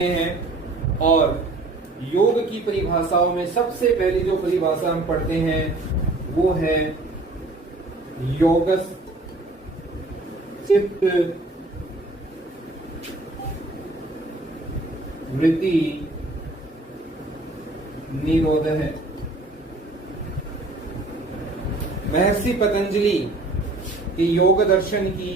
हैं। और योग की परिभाषाओं में सबसे पहली जो परिभाषा हम पढ़ते हैं वो है योगस् चित्त वृत्ति निरोध है। महर्षि पतंजलि के योग दर्शन की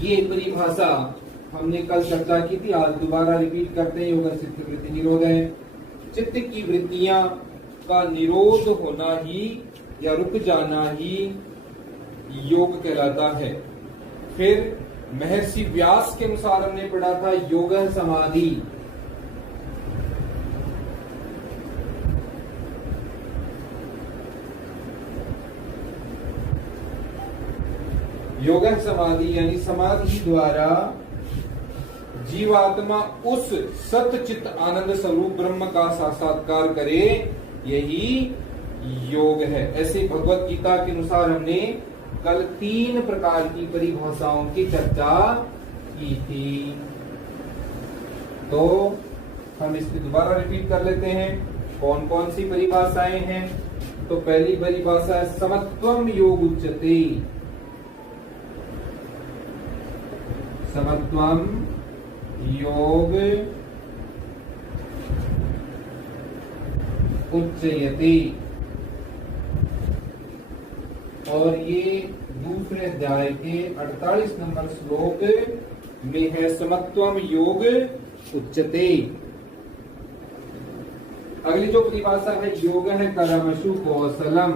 ये परिभाषा हमने कल चर्चा की थी, आज दोबारा रिपीट करते हैं। योग चित्त वृत्ति निरोध है। चित्त की वृत्तियां का निरोध होना ही या रुक जाना ही योग कहलाता है। फिर महर्षि व्यास के अनुसार हमने पढ़ा था योग समाधि। योग समाधि यानी समाधि द्वारा जीवात्मा उस सतचित आनंद स्वरूप ब्रह्म का साक्षात्कार करे, यही योग है। ऐसे भगवत गीता के अनुसार हमने कल 3 प्रकार की परिभाषाओं की चर्चा की थी। तो हम इसकी दोबारा रिपीट कर लेते हैं कौन कौन सी परिभाषाएं हैं। तो पहली परिभाषा है समत्वम योग उच्यते। समत्वम योग उच्यते। और ये दूसरे अध्याय के 48 नंबर श्लोक में है समत्वम योग उच्यते। अगली जो परिभाषा है योग है कर्मसु कौशलम।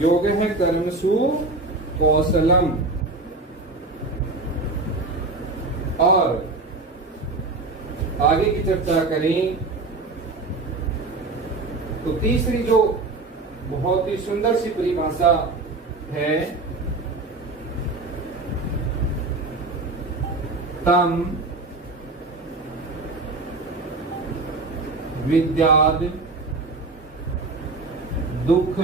योग है कर्मसु कौशलम। और आगे की चर्चा करें तो तीसरी जो बहुत ही सुंदर सी परिभाषा है तम विद्याद दुख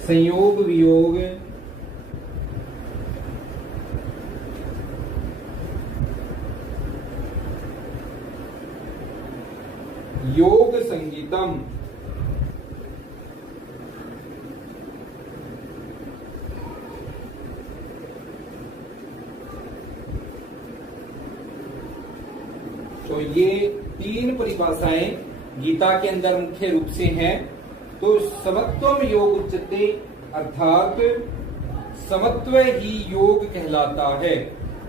संयोग वियोग योग संगीतम। तो ये 3 परिभाषाएं गीता के अंदर मुख्य रूप से हैं। तो समत्वम योग उच्यते अर्थात समत्व ही योग कहलाता है।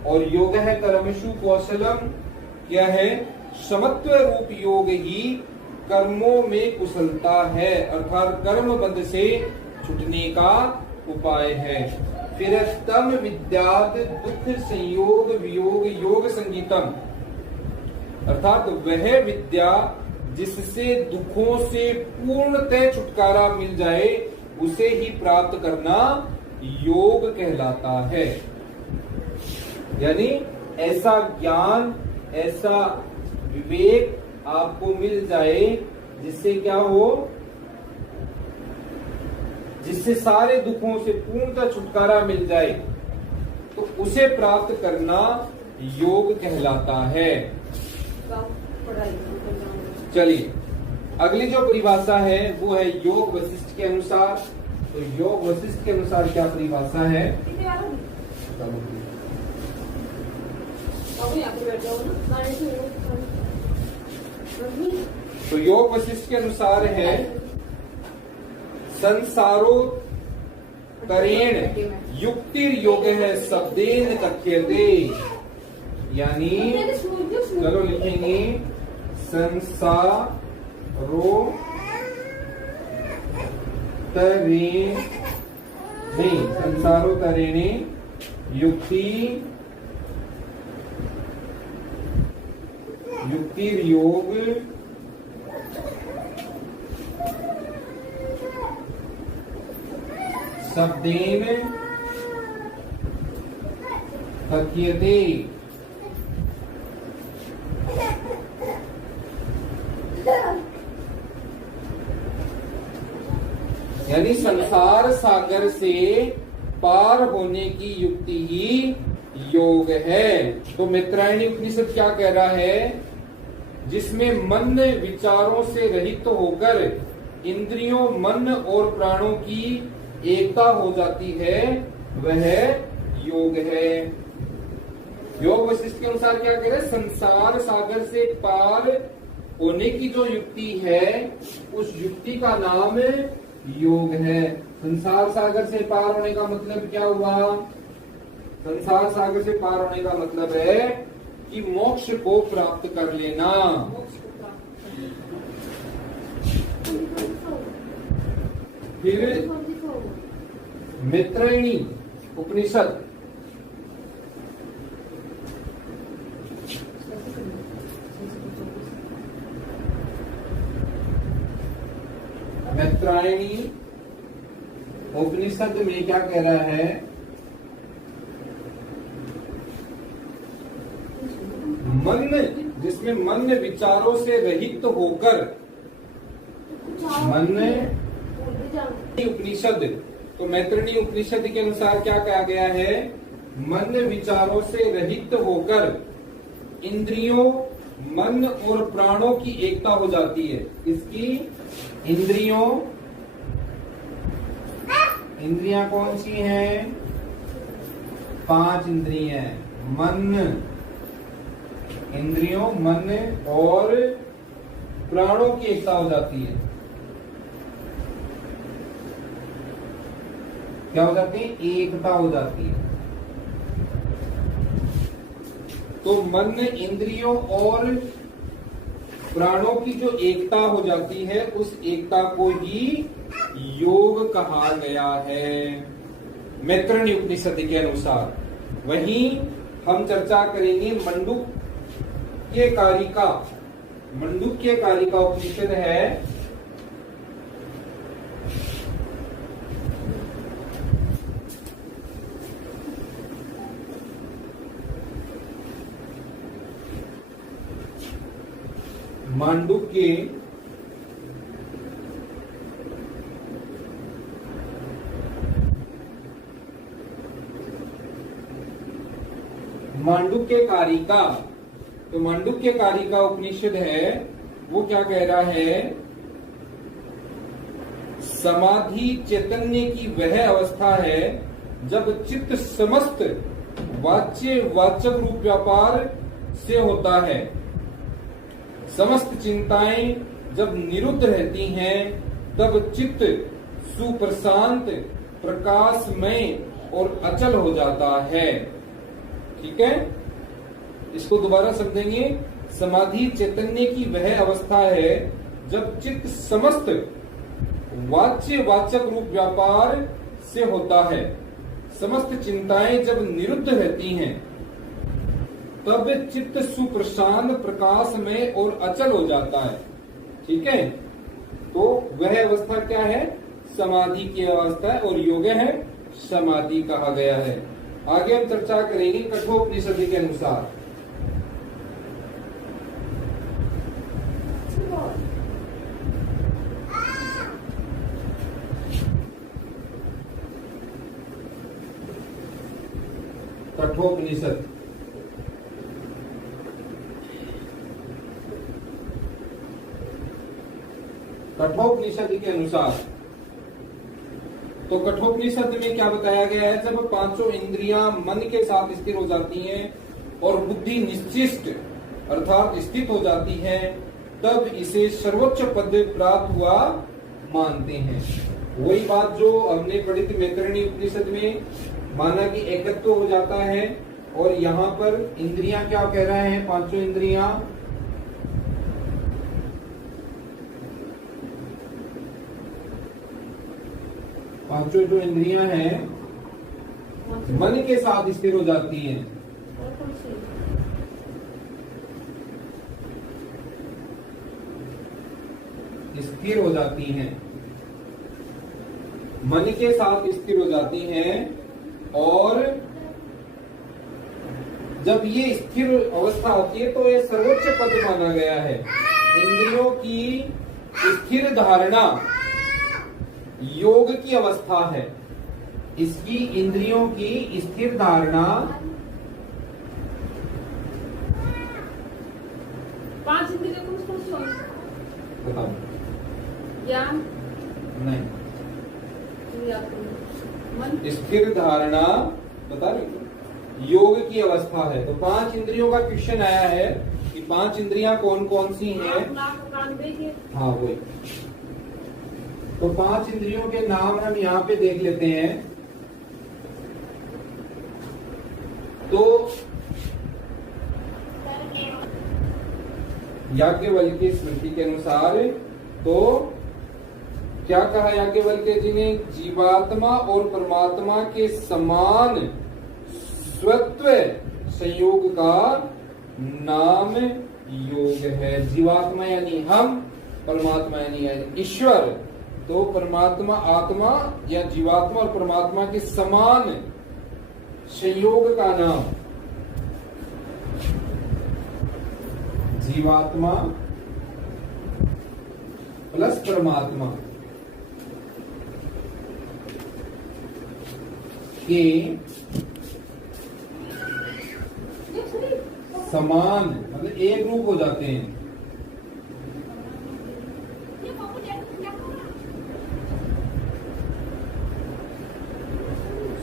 और योग है कर्मसु कौशलम, क्या है? समत्व रूप योग ही कर्मों में कुशलता है, अर्थात कर्म बंध से छूटने का उपाय है। फिर तम विद्यात दुख संयोग वियोग योग संगीतम, अर्थात वह विद्या जिससे दुखों से पूर्णतः छुटकारा मिल जाए उसे ही प्राप्त करना योग कहलाता है। यानी ऐसा ज्ञान, ऐसा विवेक आपको मिल जाए जिससे क्या हो, जिससे सारे दुखों से पूर्णतः छुटकारा मिल जाए, तो उसे प्राप्त करना योग कहलाता है। चलिए अगली जो परिभाषा है वो है योग वशिष्ठ के अनुसार। तो योग वशिष्ठ के अनुसार क्या परिभाषा है? तो योग वशिष्ठ के अनुसार है संसारो तरेण युक्तिर योग है शब्देन कथ्यते। यानी चलो लिखेंगे संसारो तरेण, संसारो तरेण युक्तिर योग शब्देन कथ्यते। यानी संसार सागर से पार होने की युक्ति ही योग है। तो मैत्रायणी उपनिषद क्या कह रहा है? जिसमें मन विचारों से रहित होकर इंद्रियों, मन और प्राणों की एकता हो जाती है, वह योग है। योग वशिष्ठ के अनुसार क्या कह रहे हैं? संसार सागर से पार होने की जो युक्ति है, उस युक्ति का नाम योग है। संसार सागर से पार होने का मतलब क्या हुआ? संसार सागर से पार होने का मतलब है कि मोक्ष को प्राप्त कर लेना। फिर मैत्रायणी उपनिषद मैत्रायणी उपनिषद में क्या कह रहा है? मन, जिसमें मन विचारों से रहित होकर, मन उपनिषद, तो मैत्रेयी उपनिषद के अनुसार क्या कहा गया है? मन विचारों से रहित होकर इंद्रियों, मन और प्राणों की एकता हो जाती है। इसकी इंद्रियां कौन सी हैं? 5 इंद्रियां। मन, इंद्रियों, मन और प्राणों की एकता हो जाती है। क्या हो जाती है? एकता हो जाती है। तो मन, इंद्रियों और प्राणों की जो एकता हो जाती है, उस एकता को ही योग कहा गया है मैत्रेयी उपनिषद के अनुसार। वहीं हम चर्चा करेंगे मांडुक्य कारिका। मांडुक्य कारिका उपनिषद है मांडुक्य कारिका। तो मांडुक्य कारिका उपनिषद है, वो क्या कह रहा है? समाधि चैतन्य की वह अवस्था है जब चित्त समस्त वाच्य वाचक रूप व्यापार से होता है। समस्त चिंताएं जब निरुद्ध रहती हैं, तब चित्त सुप्रशांत, प्रकाशमय और अचल हो जाता है। ठीक है, इसको दोबारा समझेंगे। समाधि चैतन्य की वह अवस्था है जब चित्त समस्त वाच्य वाचक रूप व्यापार से होता है। समस्त चिंताएं जब निरुद्ध रहती हैं, तब चित्त सुप्रशांत, प्रकाशमय और अचल हो जाता है। ठीक है, तो वह अवस्था क्या है? समाधि की अवस्था है, और योग है समाधि कहा गया है। आगे हम चर्चा करेंगे कठोपनिषद के अनुसार। कठोपनिषद कठोपनिषद के अनुसार, तो कठोपनिषद में क्या बताया गया है? जब 5 इंद्रियां मन के साथ स्थिर हो जाती हैं और बुद्धि निश्चिष्ट अर्थात स्थित हो जाती है, तब इसे सर्वोच्च पद प्राप्त हुआ मानते हैं। वही बात जो हमने पढ़ी थी मैत्रेयी उपनिषद में, माना कि एकत्व हो जाता है। और यहाँ पर इंद्रियां क्या कह रहे हैं? 5 इंद्रियां पांचों जो इंद्रियां हैं मन के साथ स्थिर हो जाती हैं। स्थिर हो जाती हैं, मन के साथ स्थिर हो जाती हैं और जब ये स्थिर अवस्था होती है तो ये सर्वोच्च पद माना गया है। इंद्रियों की स्थिर धारणा योग की अवस्था है। इसकी इंद्रियों की स्थिर धारणा 5 इंद्रियों को बताओ। ज्ञान नहीं, मन स्थिर धारणा बता रहे हो? योग की अवस्था है। तो 5 इंद्रियों का क्वेश्चन आया है कि 5 इंद्रियां कौन कौन सी हैं। हाँ वही। तो 5 इंद्रियों के नाम हम यहाँ पे देख लेते हैं। तो याज्ञवल्क्य स्मृति के अनुसार तो क्या कहा याज्ञवल्क्य जी ने? जीवात्मा और परमात्मा के समान स्वत्व संयोग का नाम योग है। जीवात्मा यानी हम, परमात्मा यानी ईश्वर। तो परमात्मा आत्मा या जीवात्मा और परमात्मा के समान संयोग का नाम जीवात्मा प्लस परमात्मा के समान, मतलब एक रूप हो जाते हैं।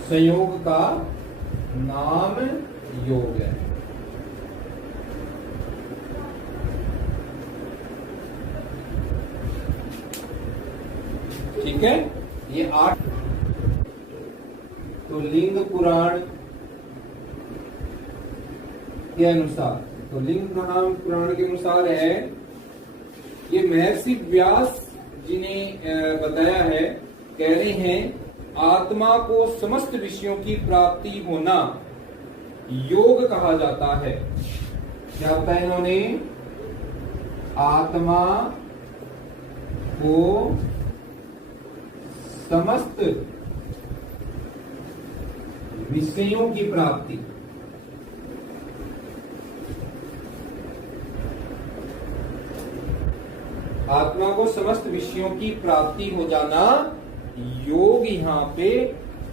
संयोग का नाम योग है। ठीक है, ये 8। तो लिंग पुराण के अनुसार, तो लिंग पुराण के अनुसार है, ये महर्षि व्यास जी ने बताया है। कह रहे हैं आत्मा को समस्त विषयों की प्राप्ति होना योग कहा जाता है। क्या बताया इन्होंने? आत्मा को समस्त विषयों की प्राप्ति, आत्मा को समस्त विषयों की प्राप्ति हो जाना योग यहाँ पे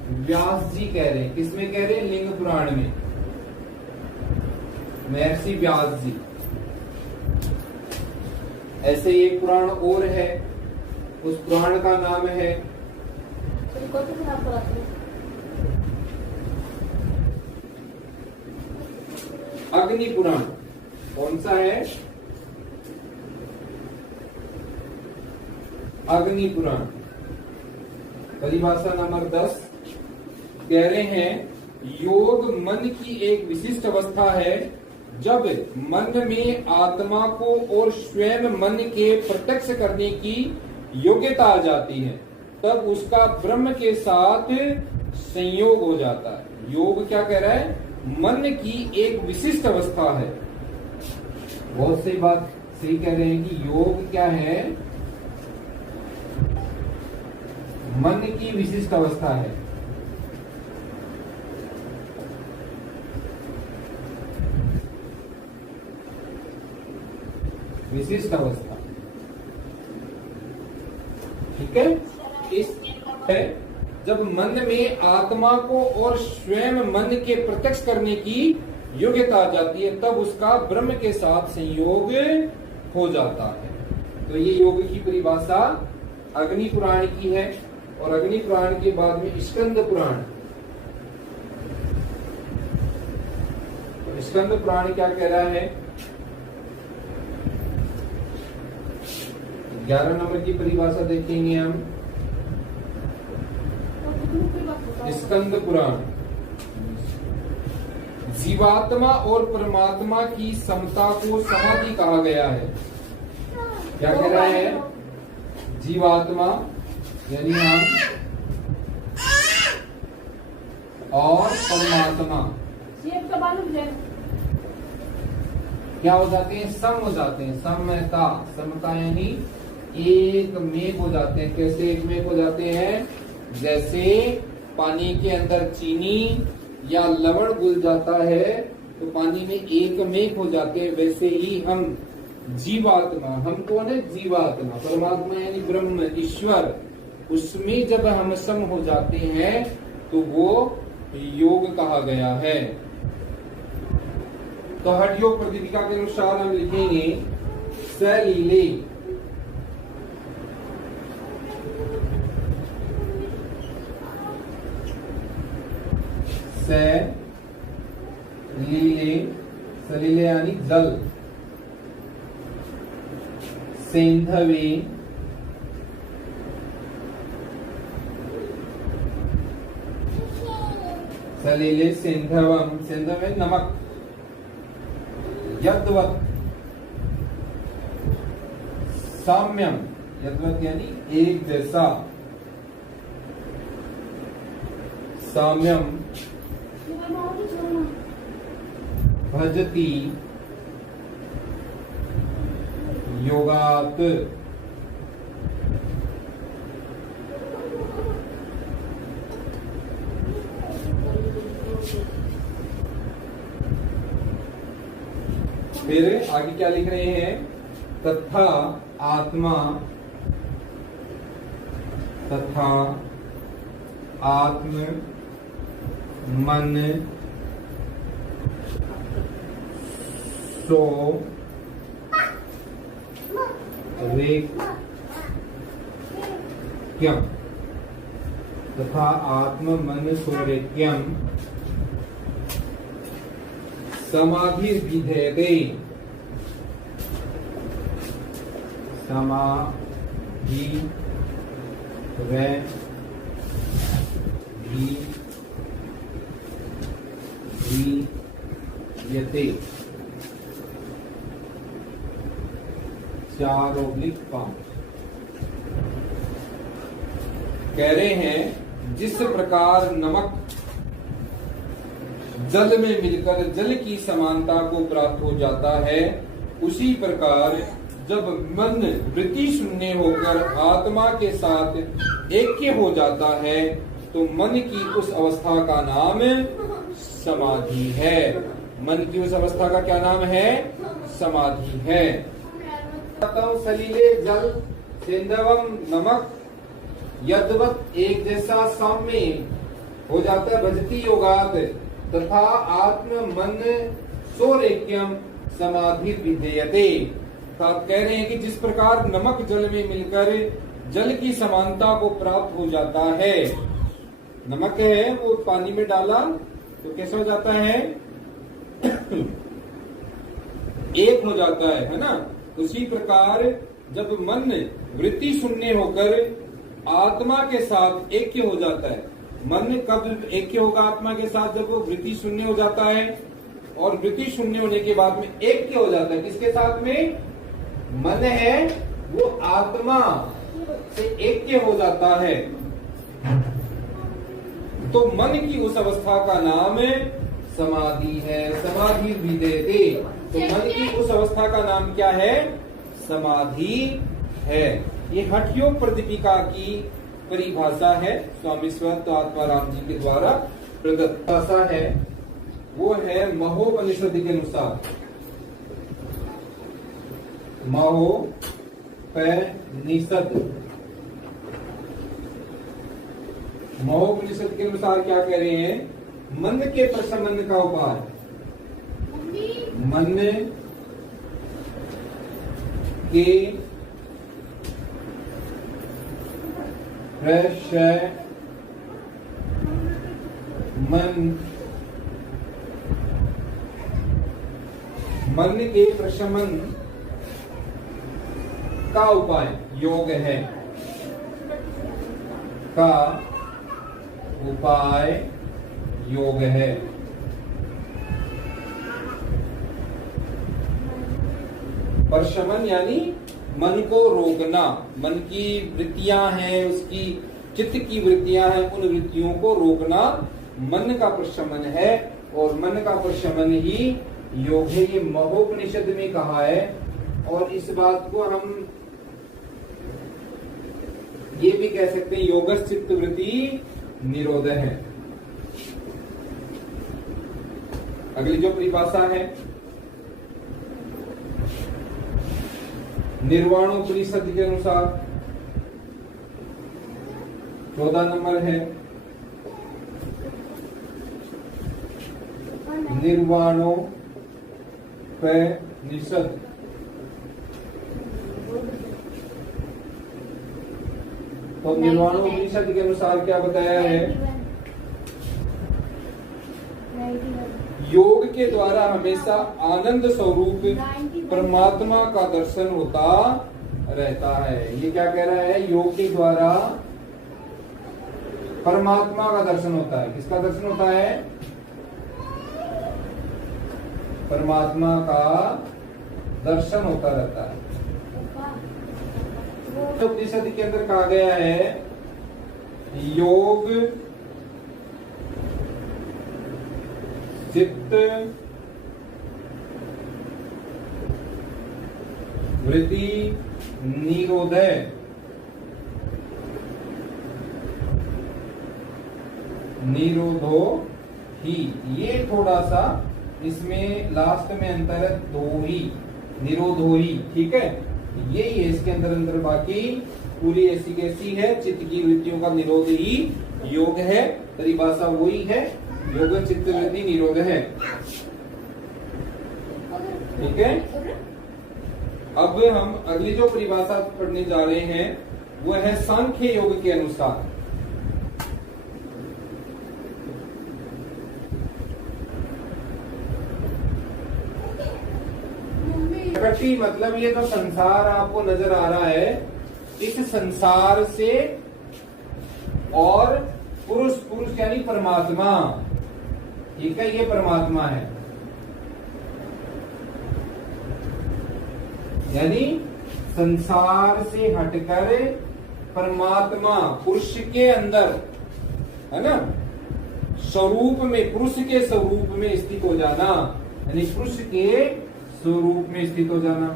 व्यास जी कह रहे हैं। किसमें कह रहे हैं? लिंग पुराण में महर्षि व्यास जी। ऐसे ही एक पुराण और है, उस पुराण का नाम है अग्नि पुराण। कौन सा है? अग्नि पुराण। परिभाषा नंबर 10 कह रहे हैं योग मन की एक विशिष्ट अवस्था है जब मन में आत्मा को और स्वयं मन के प्रत्यक्ष करने की योग्यता आ जाती है, तब उसका ब्रह्म के साथ संयोग हो जाता है। योग क्या कह रहा है? मन की एक विशिष्ट अवस्था है। बहुत सही बात, सही कह रहे हैं कि योग क्या है? मन की विशिष्ट अवस्था है। विशिष्ट अवस्था, ठीक है। इस है जब मन में आत्मा को और स्वयं मन के प्रत्यक्ष करने की योग्यता आ जाती है, तब उसका ब्रह्म के साथ संयोग हो जाता है। तो ये योग की परिभाषा अग्नि पुराण की है। और अग्नि पुराण के बाद में स्कंद पुराण। तो स्कंद पुराण क्या कह रहा है? 11 नंबर की परिभाषा देखेंगे हम। स्कंद पुराण जीवात्मा और परमात्मा की समता को समाधि कहा गया है। क्या कह रहा है? जीवात्मा यानी हम और परमात्मा क्या हो जाते हैं? सम हो जाते हैं। समता, समता यानी एक मेघ हो जाते हैं। कैसे एक मेघ हो जाते हैं? जैसे पानी के अंदर चीनी या लवण घुल जाता है तो पानी में एक में हो जाते हैं, वैसे ही हम जीवात्मा, हम कौन है? जीवात्मा, परमात्मा यानी ब्रह्म ईश्वर, उसमें जब हम सम हो जाते हैं तो वो योग कहा गया है। तो हठ योग प्रदीपिका के अनुसार हम लिखेंगे सलीले, सलीले, सलीले यानी जल, सेंधवे, सलीले सेंधवम, सेंधव है नमक, यद्वत् साम्यम, यद्वत् यानी एक जैसा, साम्यम भजती योगात, फिर आगे क्या लिख रहे हैं? तथा आत्मा, तथा आत्म मन सो रेक्यम, तथा आत्म मन सोरेक्यम समाधि विधेयते, समाधि विधेयते 4/5 कह रहे हैं जिस प्रकार नमक जल में मिलकर जल की समानता को प्राप्त हो जाता है, उसी प्रकार जब मन वृत्ति शून्य होकर आत्मा के साथ ऐक्य हो जाता है तो मन की उस अवस्था का नाम समाधि है। मन की उस अवस्था का क्या नाम है? समाधि है। सलीले जल, सेंधवम नमक, यद्वत् एक जैसा साम्य हो जाता है, भजती योगात, तथा आत्म मन सोरेक्यम समाधि विधेयते। आप कह रहे हैं कि जिस प्रकार नमक जल में मिलकर जल की समानता को प्राप्त हो जाता है, नमक है वो पानी में डाला तो कैसा हो जाता है? एक हो जाता है ना? उसी प्रकार जब मन वृत्ति शून्य होकर आत्मा के साथ ऐक्य हो जाता है, मन कब ऐक्य होगा आत्मा के साथ? जब वो वृत्ति शून्य हो जाता है, और वृत्ति शून्य होने के बाद में ऐक्य हो जाता है किसके साथ में? मन है वो आत्मा से ऐक्य हो जाता है, तो मन की उस अवस्था का नाम समाधि है। समाधि विधेयते, तो मन की उस अवस्था का नाम क्या है? समाधि है। ये हठ योग प्रदीपिका की परिभाषा है, स्वामी स्वत आत्माराम जी के द्वारा प्रदत्त भाषा है। वो है महोपनिषद के अनुसार, महोपनिषद के अनुसार क्या कह रहे हैं? मन के प्रशमन का उपाय, मन के मन के प्रशमन का उपाय योग है, का उपाय योग है। प्रशमन यानी मन को रोकना, मन की वृत्तियां हैं, उसकी चित्त की वृत्तियां हैं, उन वृत्तियों को रोकना मन का प्रशमन है, और मन का प्रशमन ही योग है। ये महोपनिषद में कहा है, और इस बात को हम ये भी कह सकते हैं योगस् चित्त वृत्ति निरोध है। अगली जो परिभाषा है निर्वाणोपनिषद के अनुसार 14 नंबर है। निर्वाणोपनिषद तो निर्वाणोपनिषद के अनुसार क्या बताया है? योग के द्वारा हमेशा आनंद स्वरूप परमात्मा का दर्शन होता रहता है। ये क्या कह रहा है? योग के द्वारा परमात्मा का दर्शन होता है। किसका दर्शन होता है? परमात्मा का दर्शन होता रहता है। उपनिषद के अंदर कहा गया है योग चित्त वृत्ति निरोधय निरोधो ही। ये थोड़ा सा इसमें लास्ट में अंतर है, दो ही निरोधो ही। ठीक है, यही है इसके अंदर बाकी पूरी ऐसी कैसी है? चित्त की वृत्तियों का निरोध ही योग है। परिभाषा वही है, योग चित्त वृत्ति निरोध है। ठीक है, अब हम अगली जो परिभाषा पढ़ने जा रहे हैं वो है सांख्य योग के अनुसार। प्रकृति मतलब ये तो संसार आपको नजर आ रहा है, इस संसार से और पुरुष, पुरुष यानी परमात्मा। ठीक है, ये परमात्मा है, यानी संसार से हटकर परमात्मा पुरुष के अंदर, है ना, स्वरूप में, पुरुष के स्वरूप में स्थित हो जाना, यानी पुरुष के स्वरूप में स्थित हो जाना।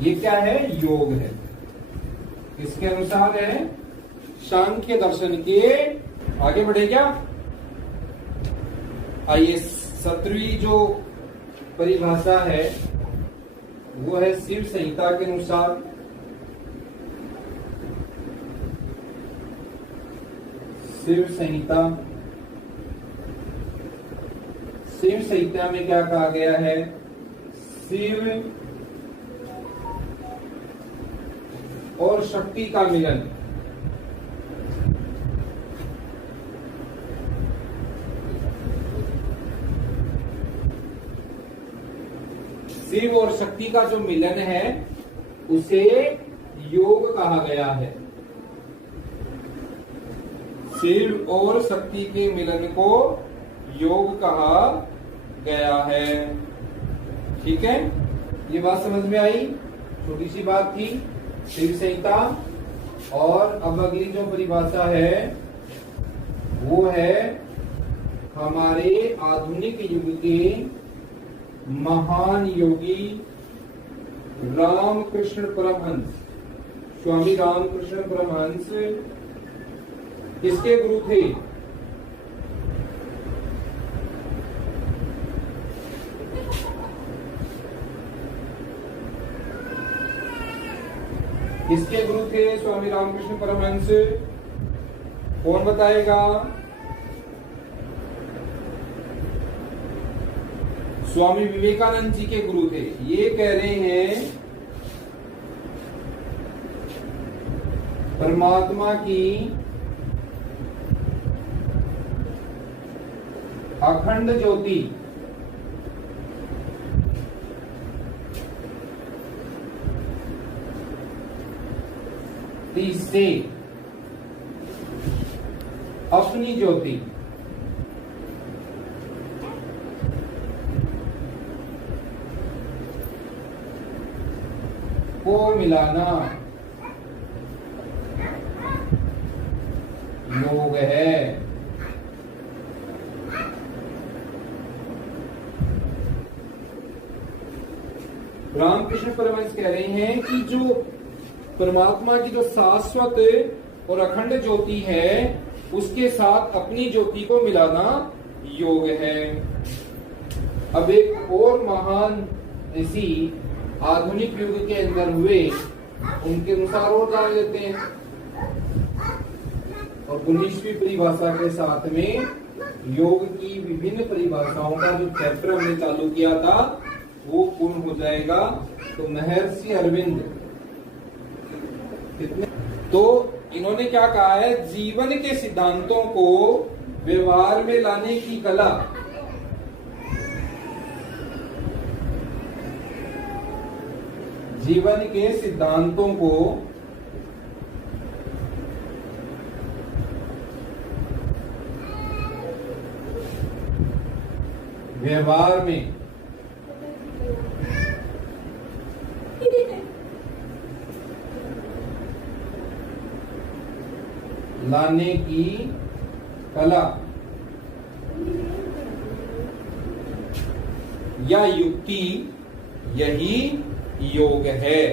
ये क्या है? योग है। किसके अनुसार है? सांख्य दर्शन के। आगे बढ़े क्या? आइए, 17वीं जो परिभाषा है वो है शिव संहिता के अनुसार। शिव संहिता, शिव संहिता में क्या कहा गया है? शिव और शक्ति का मिलन। शिव और शक्ति का जो मिलन है उसे योग कहा गया है। शिव और शक्ति के मिलन को योग कहा गया है। ठीक है, ये बात समझ में आई? छोटी सी बात थी, शिव संहिता। और अब अगली जो परिभाषा है वो है हमारे आधुनिक युग के महान योगी रामकृष्ण परमहंस, स्वामी रामकृष्ण परमहंस किसके गुरु थे? किसके गुरु थे स्वामी रामकृष्ण परमहंस? कौन बताएगा? स्वामी विवेकानंद जी के गुरु थे। ये कह रहे हैं परमात्मा की अखंड ज्योति से अपनी ज्योति को मिलाना योग है। रामकृष्ण परमहंस कह रहे हैं कि जो परमात्मा की जो शाश्वत और अखंड ज्योति है उसके साथ अपनी ज्योति को मिलाना योग है। अब एक और महान ऋषि आधुनिक युग के अंदर हुए, उनके अनुसार और जान लेते हैं। और 19वीं परिभाषा के साथ में योग की विभिन्न परिभाषाओं का जो चैप्टर हमने चालू किया था वो पूर्ण हो जाएगा। तो महर्षि अरविंद तो इन्होंने क्या कहा है, जीवन के सिद्धांतों को व्यवहार में लाने की कला, जीवन के सिद्धांतों को व्यवहार में लाने की कला या युक्ति, यही योग है।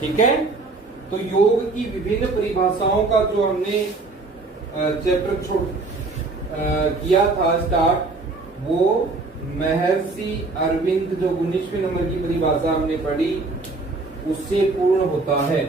ठीक है, तो योग की विभिन्न परिभाषाओं का जो हमने चैप्टर किया था स्टार्ट, वो महर्षि अरविंद जो 19वें नंबर की परिभाषा हमने पढ़ी उससे पूर्ण होता है।